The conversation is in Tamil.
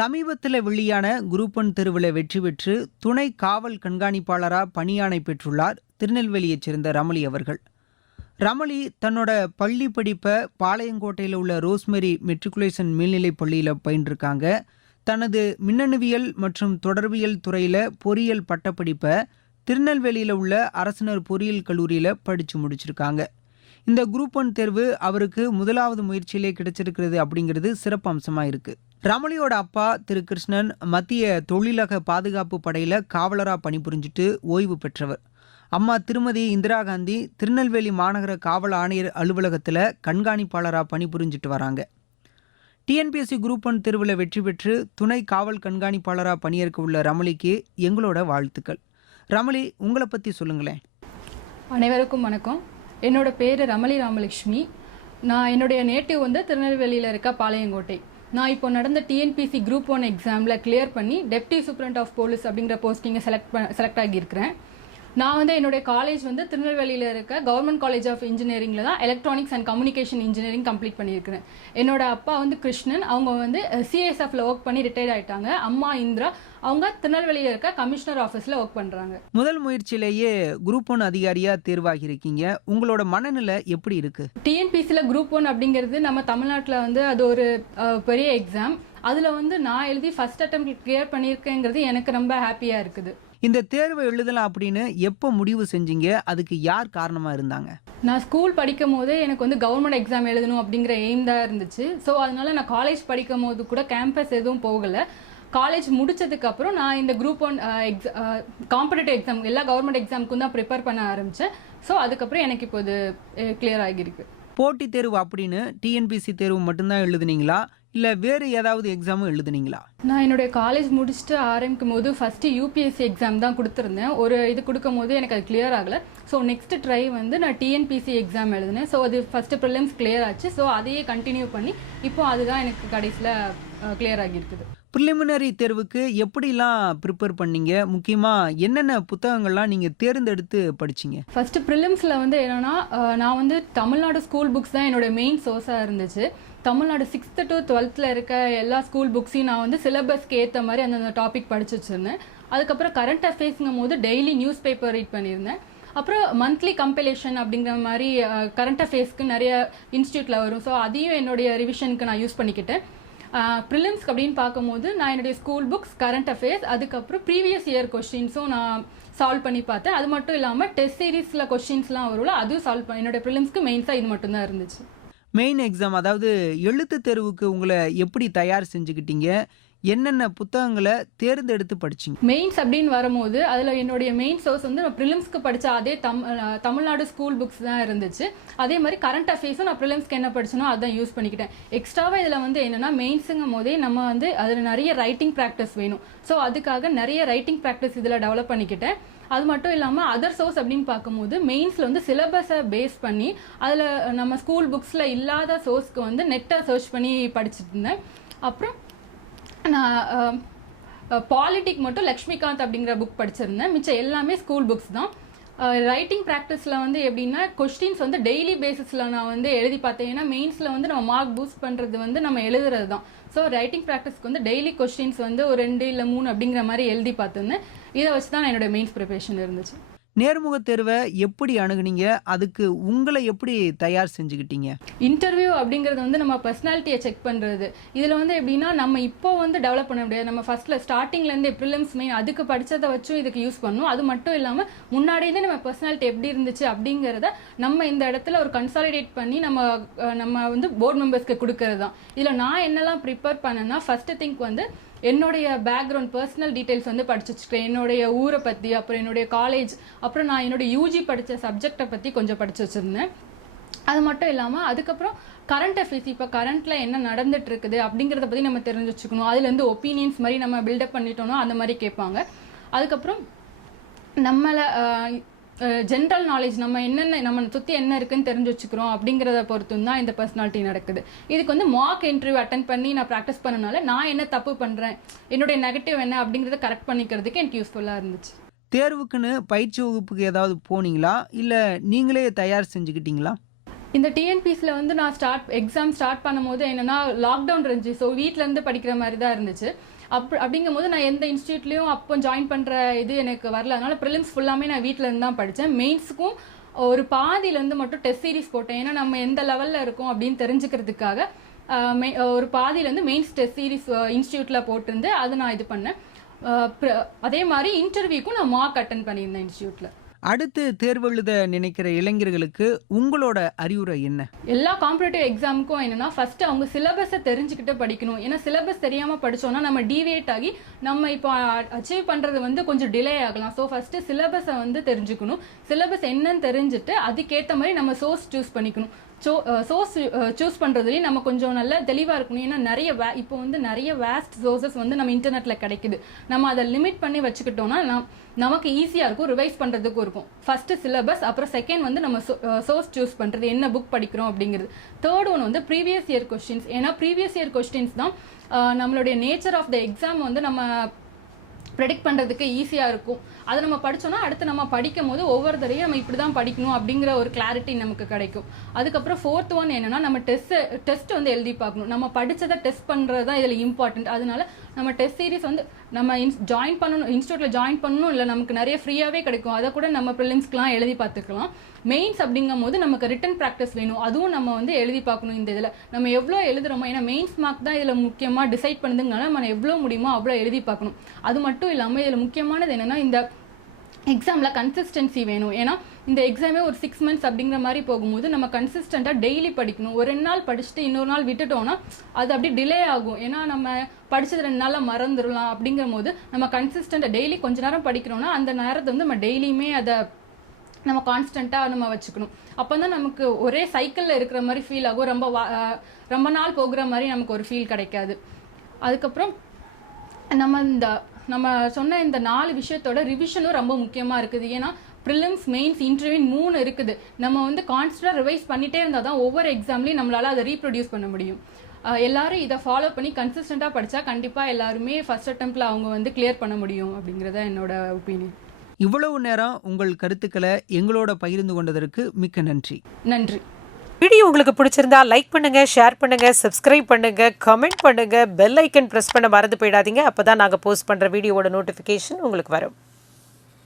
சமீபத்தில் வெளியான குரூப் ஒன் தேர்வில் வெற்றி பெற்று துணை காவல் கண்காணிப்பாளராக பணியாணை பெற்றுள்ளார் திருநெல்வேலியைச் சேர்ந்த ரமலி அவர்கள். ரமலி தன்னோட பள்ளி படிப்பை பாளையங்கோட்டையில் உள்ள ரோஸ்மெரி மெட்ரிகுலேஷன் மேல்நிலைப் பள்ளியில் பயின்றிருக்காங்க. தனது மின்னணுவியல் மற்றும் தொடர்பியல் துறையில் பொறியியல் பட்டப்படிப்பை திருநெல்வேலியில் உள்ள அரசினர் பொறியியல் கல்லூரியில் படித்து முடிச்சிருக்காங்க. இந்த குரூப் ஒன் தேர்வு அவருக்கு முதலாவது முயற்சியிலே கிடைச்சிருக்கிறது அப்படிங்கிறது சிறப்பு அம்சமாக இருக்கு. ரமலியோட அப்பா திரு கிருஷ்ணன் மத்திய தொழிலக பாதுகாப்பு படையில காவலராக பணிபுரிஞ்சிட்டு ஓய்வு பெற்றவர். அம்மா திருமதி இந்திரா காந்தி திருநெல்வேலி மாநகர காவல் ஆணையர் அலுவலகத்தில் கண்காணிப்பாளராக பணிபுரிஞ்சிட்டு வராங்க. டிஎன்பிஎஸ்சி குரூப் ஒன் தேர்வில் வெற்றி பெற்று துணை காவல் கண்காணிப்பாளராக பணியேற்க உள்ள ரமலிக்கு எங்களோட வாழ்த்துக்கள். ரமலி, உங்களை பற்றி சொல்லுங்களேன். அனைவருக்கும் வணக்கம். என்னோட பேர் ரமலி ராமலட்சுமி. நான் என்னுடைய நேட்டிவ் வந்து திருநெல்வேலியில் இருக்க பாளையங்கோட்டை. நான் இப்போ நடந்த டிஎன்பிசி குரூப் ஒன் எக்ஸாமில் கிளியர் பண்ணி டெப்டி சூப்பரண்ட் ஆஃப் போலீஸ் அப்படிங்கிற போஸ்டிங்கை செலக்ட் ஆகியிருக்கிறேன். நான் வந்து என்னுடைய காலேஜ் வந்து திருநெல்வேலியில் இருக்க கவர்மெண்ட் காலேஜ் ஆஃப் இன்ஜினியரிங்கில் தான் electronics and communication engineering complete பண்ணியிருக்கிறேன். என்னோட அப்பா வந்து கிருஷ்ணன், அவங்க வந்து சிஎஸ்எஃப்ல ஒர்க் பண்ணி ரிட்டையர்ட் ஆகிட்டாங்க. அம்மா இந்திரா, அவங்க திருநெல்வேலியில் இருக்க கமிஷனர் ஆஃபீஸில் ஒர்க் பண்ணுறாங்க. முதல் முயற்சியிலேயே குரூப் ஒன் அதிகாரியாக தேர்வாகி இருக்கீங்க. உங்களோட மனநிலை எப்படி இருக்கு? டிஎன்பிசியில் குரூப் ஒன் அப்படிங்கிறது நம்ம தமிழ்நாட்டில் வந்து அது ஒரு பெரிய எக்ஸாம். அதில் வந்து நான் எழுதி ஃபர்ஸ்ட் அட்டெம்ப்ட் கிளியர் பண்ணியிருக்கேங்கிறது எனக்கு ரொம்ப ஹாப்பியாக இருக்குது. இந்த தேர்வை எழுதலாம் அப்படின்னு எப்போ முடிவு செஞ்சீங்க? அதுக்கு யார் காரணமாக இருந்தாங்க? நான் ஸ்கூல் படிக்கும் போதே எனக்கு வந்து கவர்மெண்ட் எக்ஸாம் எழுதணும் அப்படிங்கிற எய்ம் தான் இருந்துச்சு. ஸோ அதனால நான் காலேஜ் படிக்கும் போது கூட கேம்பஸ் எதுவும் போகலை. காலேஜ் முடிச்சதுக்கு அப்புறம் நான் இந்த குரூப் ஒன் காம்படிட்டிவ் எக்ஸாம் எல்லா கவர்மெண்ட் எக்ஸாமுக்கும் தான் ப்ரிப்பேர் பண்ண ஆரம்பித்தேன். ஸோ அதுக்கப்புறம் எனக்கு இப்போ இது கிளியர் ஆகியிருக்கு. போட்டித் தேர்வு அப்படின்னு டிஎன்பிசி தேர்வு மட்டும்தான் எழுதுனீங்களா, இல்லை வேறு ஏதாவது எக்ஸாமும் எழுதுனீங்களா? நான் என்னுடைய காலேஜ் முடிச்சுட்டு ஆரம்பிக்கும் போது ஃபஸ்ட்டு யூபிஎஸ்சி எக்ஸாம் தான் கொடுத்துருந்தேன். ஒரு இது கொடுக்கும் போது எனக்கு அது கிளியர் ஆகலை. ஸோ நெக்ஸ்ட் ட்ரை வந்து நான் டிஎன்பிசி எக்ஸாம் எழுதினேன். ஸோ அது ஃபஸ்ட்டு ப்ரிலிம்ஸ் கிளியர் ஆச்சு. ஸோ அதையே கண்டினியூ பண்ணி இப்போ அதுதான் எனக்கு கடைசியில் கிளியர் ஆகியிருக்குது. ப்ரிலிமினரி தேர்வுக்கு எப்படிலாம் ப்ரிப்பேர் பண்ணீங்க? முக்கியமாக என்னென்ன புத்தகங்கள்லாம் நீங்கள் தேர்ந்தெடுத்து படிச்சிங்க? ஃபஸ்ட்டு ப்ரிலிம்ஸில் வந்து என்னென்னா, நான் வந்து தமிழ்நாடு ஸ்கூல் புக்ஸ் தான் என்னோடய மெயின் சோர்ஸாக இருந்துச்சு. தமிழ்நாடு 6th to 12th இருக்க எல்லா ஸ்கூல் புக்ஸையும் நான் வந்து சிலபஸ்க்கு ஏற்ற மாதிரி அந்தந்த டாபிக் படிச்சு வச்சுருந்தேன். அதுக்கப்புறம் கரண்ட் அஃபேர்ஸுங்கும் போது டெய்லி நியூஸ் பேப்பர் ரீட் பண்ணியிருந்தேன். அப்புறம் மந்த்லி கம்பைலேஷன் அப்படிங்கிற மாதிரி கரண்ட் அஃபேர்ஸ்க்கு நிறைய இன்ஸ்டியூட்டில் வரும். ஸோ அதையும் என்னுடைய ரிவிஷனுக்கு நான் யூஸ் பண்ணிக்கிட்டேன். ப்ரிலிம்ஸ்க்கு அப்படின்னு பார்க்கும்போது நான் என்னுடைய ஸ்கூல் புக்ஸ், கரண்ட் அஃபேர்ஸ், அதுக்கப்புறம் ப்ரீவியஸ் இயர் கொஸ்டின்ஸும் நான் சால்வ் பண்ணி பார்த்தேன். அது மட்டும் இல்லாமல் டெஸ்ட் சீரீஸில் கொஸ்டின்ஸ்லாம் வரும்ல, அதுவும் சால்வ் பண்ணி என்னுடைய ப்ரிலிம்ஸ்க்கு மெயின்ஸாக இது மட்டும்தான் இருந்துச்சு. மெயின் எக்ஸாம் அதாவது எழுத்து தேர்வுக்கு உங்களை எப்படி தயார் செஞ்சுக்கிட்டீங்க? என்னென்ன புத்தகங்களை தேர்ந்தெடுத்து படிச்சிங்க? மெயின்ஸ் அப்படின்னு வரும்போது அதில் என்னுடைய மெயின் சோர்ஸ் வந்து நான் ப்ரிலிம்ஸ்க்கு படித்த அதே தமிழ்நாடு ஸ்கூல் புக்ஸ் தான் இருந்துச்சு. அதே மாதிரி கரண்ட் அஃபேர்ஸும் நான் ப்ரிலிம்ஸ்க்கு என்ன படிச்சனோ அதான் யூஸ் பண்ணிக்கிட்டேன். எக்ஸ்ட்ராவாக இதில் வந்து என்னென்னா, மெயின்ஸுங்கும் போதே நம்ம வந்து அதில் நிறைய ரைட்டிங் ப்ராக்டிஸ் வேணும். ஸோ அதுக்காக நிறைய ரைட்டிங் ப்ராக்டிஸ் இதில் டெவலப் பண்ணிக்கிட்டேன். அது மட்டும் இல்லாமல் அதர் சோர்ஸ் அப்படின்னு பார்க்கும்போது மெயின்ஸில் வந்து சிலபஸை பேஸ் பண்ணி அதில் நம்ம ஸ்கூல் புக்ஸில் இல்லாத சோர்ஸ்க்கு வந்து நெட்டை சர்ச் பண்ணி படிச்சுட்டு இருந்தேன். அப்புறம் நான் பாலிட்டிக் மட்டும் லக்ஷ்மிகாந்த் அப்படிங்கிற புக் படிச்சிருந்தேன். மிச்சம் எல்லாமே ஸ்கூல் புக்ஸ் தான். ரைட்டிங் ப்ராக்டிஸில் வந்து எப்படின்னா, கொஸ்டின்ஸ் வந்து டெய்லி பேசிஸில் நான் வந்து எழுதி பார்த்தேன். ஏன்னா மெயின்ஸில் வந்து நம்ம மார்க் பூஸ்ட் பண்ணுறது வந்து நம்ம எழுதுறது தான். ஸோ ரைட்டிங் ப்ராக்டிஸ்க்கு வந்து டெய்லி கொஸ்டின்ஸ் வந்து ஒரு 2 இல்லை 3 அப்படிங்கிற மாதிரி எழுதி பார்த்துருந்தேன். இதை வச்சு தான் என்னோட மெயின்ஸ் ப்ரிப்பரேஷன் இருந்துச்சு. நேர்முக தேர்வை எப்படி அணுகுனீங்க? அதுக்கு உங்களை எப்படி தயார் செஞ்சுக்கிட்டீங்க? இன்டர்வியூ அப்படிங்கிறது வந்து நம்ம பர்சனாலிட்டியை செக் பண்ணுறது. இதில் வந்து எப்படின்னா, நம்ம இப்போ வந்து டெவலப் பண்ண முடியாது. நம்ம ஃபர்ஸ்ட்டில் ஸ்டார்டிங்லேருந்து ப்ரிலிம்ஸ் மெயின் அதுக்கு படித்ததை வச்சும் இதுக்கு யூஸ் பண்ணணும். அது மட்டும் இல்லாமல் முன்னாடியே நம்ம பர்சனாலிட்டி எப்படி இருந்துச்சு அப்படிங்கிறத நம்ம இந்த இடத்துல ஒரு கன்சாலிடேட் பண்ணி நம்ம வந்து போர்டு மெம்பர்ஸ்க்கு கொடுக்கறது தான். இதில் நான் என்னெல்லாம் ப்ரிப்பேர் பண்ணேன்னா, ஃபர்ஸ்ட் திங்க் வந்து என்னுடைய பேக்ரவுண்ட் பர்சனல் டீட்டெயில்ஸ் வந்து படிச்சு வச்சுக்கிறேன். என்னுடைய ஊரை பற்றி, அப்புறம் என்னுடைய காலேஜ், அப்புறம் நான் என்னுடைய யூஜி படித்த சப்ஜெக்டை பற்றி கொஞ்சம் படித்து வச்சுருந்தேன். அது மட்டும் இல்லாமல் அதுக்கப்புறம் கரண்ட் அஃபேர்ஸ், இப்போ கரண்ட்டில் என்ன நடந்துட்டு இருக்குது அப்படிங்கிறத பற்றி நம்ம தெரிஞ்சு வச்சுக்கணும். அதுலேருந்து ஒப்பீனியன்ஸ் மாதிரி நம்ம பில்டப் பண்ணிட்டோம்னா அந்த மாதிரி கேட்பாங்க. அதுக்கப்புறம் நம்மளை ஜென்ரல் நாலேஜ், நம்ம சுற்றி என்ன இருக்குன்னு தெரிஞ்சு வச்சுக்கிறோம் அப்படிங்கிறத பொறுத்து தான் இந்த பர்சனாலிட்டி நடக்குது. இதுக்கு வந்து மார்க் இன்டர்வியூ அட்டன் பண்ணி நான் ப்ராக்டிஸ் பண்ணனால நான் என்ன தப்பு பண்ணுறேன், என்னுடைய நெகட்டிவ் என்ன அப்படிங்கிறத கரெக்ட் பண்ணிக்கிறதுக்கு எனக்கு யூஸ்ஃபுல்லாக இருந்துச்சு. தேர்வுக்குன்னு பயிற்சி வகுப்புக்கு ஏதாவது போனீங்களா, இல்லை நீங்களே தயார் செஞ்சுக்கிட்டீங்களா? இந்த டிஎன்பிஎஸ்சியில் வந்து நான் எக்ஸாம் ஸ்டார்ட் பண்ணும்போது என்னன்னா லாக்டவுன் இருந்துச்சு. ஸோ வீட்டிலேருந்து படிக்கிற மாதிரி தான் இருந்துச்சு. அப்படிங்கும் போது நான் எந்த இன்ஸ்டியூட்லேயும் அப்போ ஜாயின் பண்ணுற இது எனக்கு வரல. அதனால ப்ரிலிம்ஸ் ஃபுல்லாமே நான் வீட்டிலேருந்து தான் படித்தேன். மெயின்ஸுக்கும் ஒரு பாதியிலேருந்து மட்டும் டெஸ்ட் சீரிஸ் போட்டேன். ஏன்னா நம்ம எந்த லெவலில் இருக்கோம் அப்படின்னு தெரிஞ்சுக்கிறதுக்காக ஒரு பாதியிலேருந்து மெயின்ஸ் டெஸ்ட் சீரிஸ் இன்ஸ்டியூட்டில் போட்டிருந்து அதை நான் இது பண்ணேன். அதே மாதிரி இன்டர்வியூக்கும் நான் மார்க் அட்டன் பண்ணியிருந்தேன் இன்ஸ்டியூட்டில். அடுத்து தேர்வு எழுத நினைக்கிற இளைஞர்களுக்கு உங்களோட அறிவுரை என்ன? எல்லா காம்படிட்டிவ் எக்ஸாமுக்கும் என்னன்னா ஃபர்ஸ்ட் அவங்க சிலபஸை தெரிஞ்சுக்கிட்டு படிக்கணும். ஏன்னா சிலபஸ் தெரியாம படிச்சோம்னா நம்ம டிவியேட் ஆகி நம்ம இப்போ அச்சீவ் பண்றது வந்து கொஞ்சம் டிலே ஆகலாம். ஸோ ஃபர்ஸ்ட் சிலபஸை வந்து தெரிஞ்சுக்கணும். சிலபஸ் என்னன்னு தெரிஞ்சுட்டு அதுக்கேற்ற மாதிரி நம்ம சோர்ஸ் சூஸ் பண்ணிக்கணும். சோர்ஸ் சூஸ் பண்ணுறதுலேயும் நம்ம கொஞ்சம் நல்லா தெளிவாக இருக்கணும். ஏன்னா இப்போ வந்து நிறைய வேஸ்ட் சோர்சஸ் வந்து நம்ம இன்டர்நெட்டில் கிடைக்குது. நம்ம அதை லிமிட் பண்ணி வச்சுக்கிட்டோம்னா நமக்கு ஈஸியாக இருக்கும், ரிவைஸ் பண்ணுறதுக்கும் இருக்கும். ஃபர்ஸ்ட் சிலபஸ், அப்புறம் செகண்ட் வந்து நம்ம சோர்ஸ் சூஸ் பண்ணுறது, என்ன புக் படிக்கிறோம் அப்படிங்கிறது. தேர்ட் ஒன் வந்து ப்ரீவியஸ் இயர் கொஸ்டின்ஸ். ஏன்னா ப்ரீவியஸ் இயர் கொஸ்டின்ஸ் தான் நம்மளுடைய நேச்சர் ஆஃப் த எக்ஸாம் வந்து நம்ம ப்ரெடிக்ட் பண்ணுறதுக்கு ஈஸியாக இருக்கும். அதை நம்ம படித்தோன்னா அடுத்து நம்ம படிக்கும் போது ஒவ்வொரு தடையும் நம்ம இப்படி தான் படிக்கணும் அப்படிங்கிற ஒரு கிளாரிட்டி நமக்கு கிடைக்கும். அதுக்கப்புறம் ஃபோர்த் ஒன் என்னென்னா நம்ம டெஸ்ட் வந்து எழுதி பார்க்கணும். நம்ம படித்ததை டெஸ்ட் பண்ணுறது தான் இதில் இம்பார்ட்டன்ட். அதனால நம்ம டெஸ்ட் சீரிஸ் வந்து நம்ம ஜாயின் பண்ணணும், இன்ஸ்டியூட்டில் ஜாயின் பண்ணணும், இல்லை நமக்கு நிறைய ஃப்ரீயாகவே கிடைக்கும். அதை கூட நம்ம ப்ரிலிம்ஸ்க்குலாம் எழுதி பார்த்துக்கலாம். மெயின்ஸ் அப்படிங்கும் போது நமக்கு ரிட்டன் ப்ராக்டிஸ் வேணும். அதுவும் நம்ம வந்து எழுதி பார்க்கணும். இந்த இதில் நம்ம எவ்வளோ எழுதுறோமோ, ஏன்னா மெயின்ஸ் மார்க் தான் இதில் முக்கியமாக டிசைட் பண்ணுதுங்கனால நம்ம எவ்வளோ முடியுமோ அவ்வளோ எழுதி பார்க்கணும். அது மட்டும் இல்லாமல் இதில் முக்கியமானது என்னென்னா இந்த எக்ஸாமில் கன்சிஸ்டன்சி வேணும். ஏன்னா இந்த எக்ஸாமே ஒரு 6 months அப்படிங்கிற மாதிரி போகும்போது நம்ம கன்சிஸ்டண்ட்டாக டெய்லி படிக்கணும். ஒரு 2 நாள் படிச்சுட்டு இன்னொரு நாள் விட்டுட்டோம்னா அது அப்படி டிலே ஆகும். ஏன்னா நம்ம படித்தது 2 நாளில் மறந்துடலாம். அப்படிங்கிற போது நம்ம கன்சிஸ்டண்ட்டாக டெய்லி கொஞ்ச நேரம் படிக்கிறோம்னா அந்த நேரத்தை வந்து நம்ம டெய்லியுமே அதை நம்ம கான்ஸ்டண்ட்டாக நம்ம வச்சுக்கணும். அப்போ தான் நமக்கு ஒரே சைக்கிளில் இருக்கிற மாதிரி ஃபீல் ஆகும். ரொம்ப நாள் போகிற மாதிரி நமக்கு ஒரு ஃபீல் கிடைக்காது. அதுக்கப்புறம் நம்ம சொன்ன இந்த 4 விஷயத்தோட ரிவிஷனும் ரொம்ப முக்கியமாக இருக்குது. ஏன்னா ப்ரிலிம்ஸ், மெயின்ஸ், இன்டர்வியூ 3 இருக்குது. நம்ம வந்து கான்ஸ்டன்டாக ரிவைஸ் பண்ணிகிட்டே இருந்தால் தான் ஒவ்வொரு எக்ஸாம்லேயும் நம்மளால் அதை ரீப்ரொடியூஸ் பண்ண முடியும். எல்லாரும் இதை ஃபாலோ பண்ணி கன்சிஸ்டண்ட்டாக படித்தா கண்டிப்பாக எல்லாருமே ஃபர்ஸ்ட் அட்டெம்ப்டில் அவங்க வந்து கிளியர் பண்ண முடியும் அப்படிங்கிறத என்னோட ஒப்பீனியன். இவ்வளவு நேரம் உங்கள் கருத்துக்களை எங்களோட பகிர்ந்து கொண்டதற்கு மிக்க நன்றி. நன்றி. வீடியோ உங்களுக்கு பிடிச்சிருந்தா லைக் பண்ணுங்க, ஷேர் பண்ணுங்க, சப்ஸ்கிரைப் பண்ணுங்க, கமெண்ட் பண்ணுங்க, பெல் ஐக்கன் பிரஸ் பண்ண மறந்து போயிடாதீங்க. அப்பதான் நாங்கள் போஸ்ட் பண்ற வீடியோவோட நோட்டிஃபிகேஷன் உங்களுக்கு வரும்.